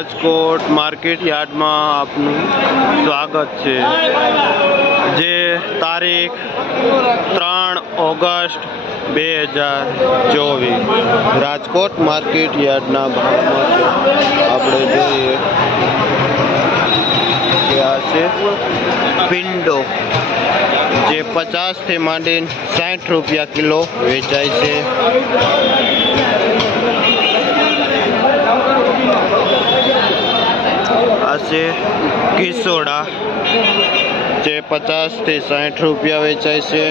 રાજકોટ માર્કેટ યાર્ડમાં આપનું સ્વાગત છે। જે તારીખ 3 ઓગસ્ટ 2024 રાજકોટ માર્કેટ યાર્ડના ભાવમાં છે। આપણે જોઈએ કે આ છે પિંડો, જે 50 થી માંડીને 60 રૂપિયા કિલો વેચાય છે। આ છે કિસોડા, જે 50 થી 60 રૂપિયા વેચાય છે।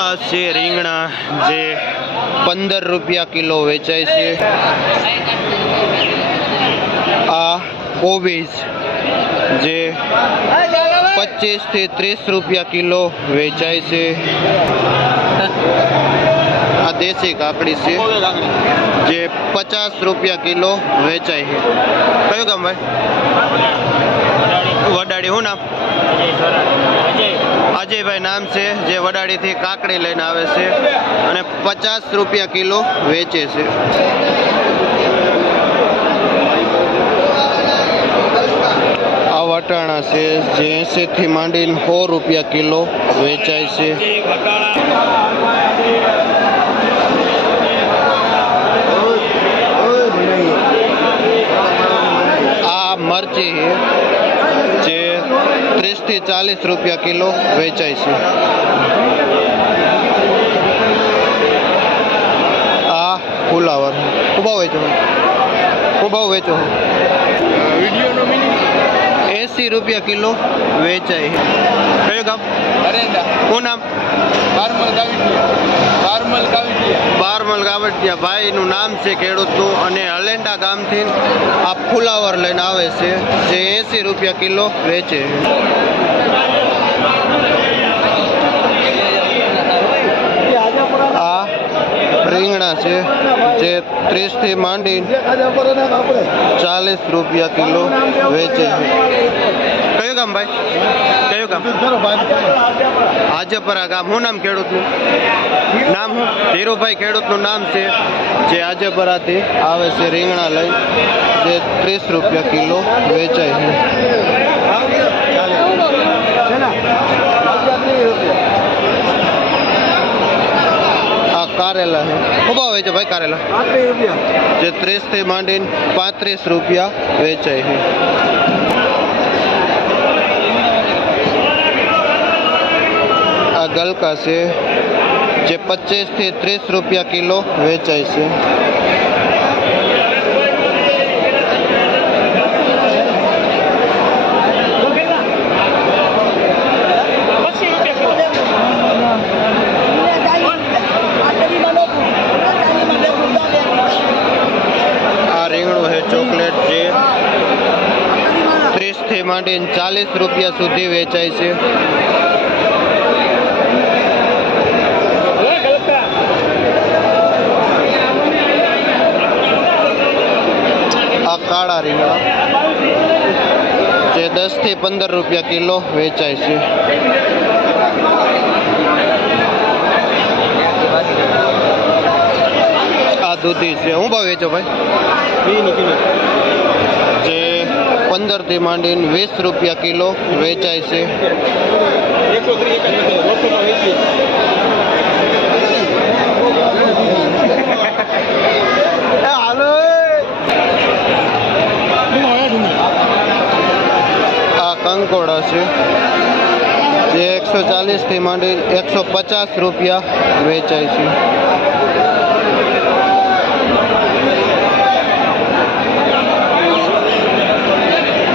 આ છે રીંગણા, જે 15 રૂપિયા કિલો વેચાય છે। આ કોબીજ, જે 25 થી 30 રૂપિયા કિલો વેચાય છે। આ દેશી કાકડી છે, જે 50 રૂપિયા કિલો વેચાય છે। કયું ગામ ભાઈ? વડાડી। શું નામ? અજયભાઈ નામ છે, જે વડાડીથી કાકડી લઈને આવે છે અને 50 રૂપિયા કિલો વેચે છે। આ વટાણા છે, જે 80 થી માંડીને 100 રૂપિયા કિલો વેચાય છે। આ મરચી, જે 30 થી 40 રૂપિયા કિલો વેચાય છે। આ ફુલાવર ખૂબ વેચો, ખૂબ વેચો, 80 રૂપિયા કિલો વેચાય છે। કયું ગામ? અરેંડા। શું નામ? બારમલ ગાવટિયા ભાઈનું નામ છે ખેડૂતનું, અને અલેન્ડા ગામથી આ ફુલાવર લઈને આવે છે, જે 80 રૂપિયા કિલો વેચે। આ રીંગણા છે, જે 30 થી માંડી 40 રૂપિયા કિલો વેચે છે। કયું ગામ ભાઈ? કયું ગામ? આજપરા ગામ। શું નામ ખેડૂતનું નામ? શું? ધીરુભાઈ ખેડૂતનું નામ છે, જે આજપરાથી આવે છે રીંગણા લઈ, જે 30 રૂપિયા કિલો વેચાય છે। આ કારેલા છે, ખૂબ વેચે ભાઈ કારેલા, જે 30 થી માંડીને 35 રૂપિયા વેચાય છે। આ ગલકા છે, જે 25 થી 30 રૂપિયા કિલો વેચાય છે। આ રીંગણું છે ચોકલેટ, જે 30 થી માંડીને 40 રૂપિયા સુધી વેચાય છે। આ કાળા રીંગણા, જે 10 થી 15 રૂપિયા કિલો વેચાય છે। આ દૂધી છે, શું ભાવ વેચો ભાઈ? જે 15 થી માંડીને 20 રૂપિયા કિલો વેચાય છે। આ કંકોડા છે, જે 140 થી માંડી 150 રૂપિયા વેચાય છે।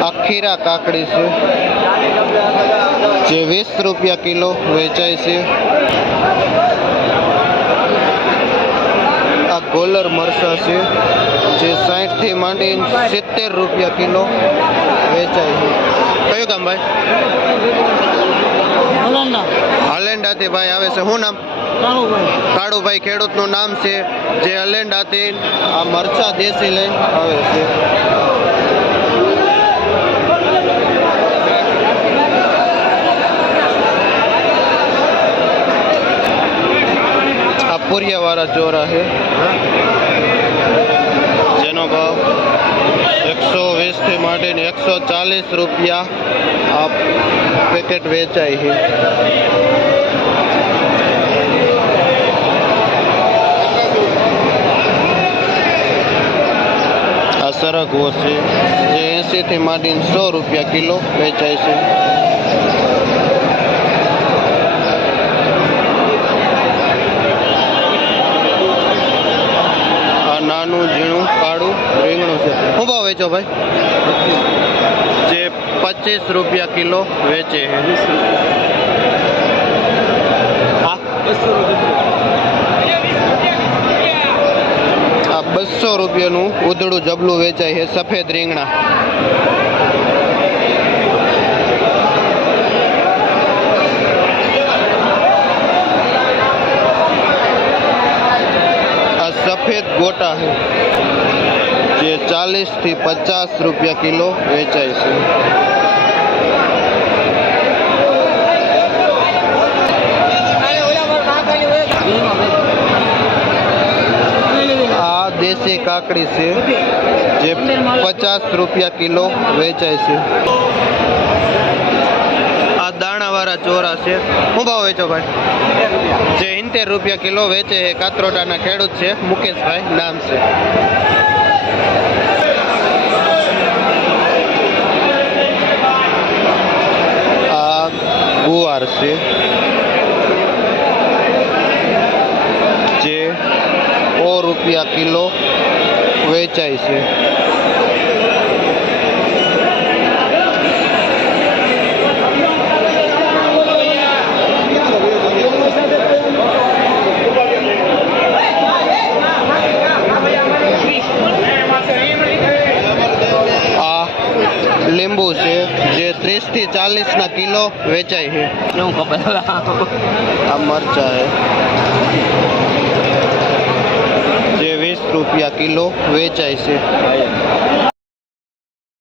આ ખીરા કાકડી છે, જે 20 રૂપિયા કિલો વેચાય છે। આ ગોલર મરચા છે, જે 60 થી માંડીને 70 રૂપિયા કિલો વેચાય છે। કયું ગામ ભાઈ? અલેન્ડાથી ભાઈ આવે છે। શું નામ? કાળુભાઈ ખેડૂતનું નામ છે, જે અલેન્ડાથી આ મરચા દેશી લઈને આવે છે। પૂરિયા વાળા ચોરા છે જેનો ભાવ 120 થી માંડીને 140 રૂપિયા આ પેકેટ વેચાય છે. આ સરગવો છે જે 80 થી માંડીને 100 રૂપિયા કિલો વેચાય છે. આ નાનું ઝીણું કાળું રીંગણું છે. શું ભાવ વેચો ભાઈ? જે 25 રૂપિયા કિલો વેચે છે. આ 200 રૂપિયાનું ઉધડું જબલું વેચાય છે. સફેદ રીંગણા. આ સફેદ ગોટા છે જે 40 થી 50 રૂપિયા કિલો વેચાય છે. આ દેશી કાકડી છે જે 50 રૂપિયા કિલો વેચાય છે. આ દાણાવાળા ચોરા છે. શું ભાવ વેચો ભાઈ? જે 70 રૂપિયા કિલો વેચે છે. કાતરોટાના ખેડૂત છે, મુકેશભાઈ નામ છે. આ ગુવાર છે જે 100 રૂપિયા કિલો વેચાય છે. આ લીંબુ છે જે 30 થી 40 ના કિલો વેચાય છે. આ મરચા છે જે 20 રૂપિયા કિલો વેચાય છે.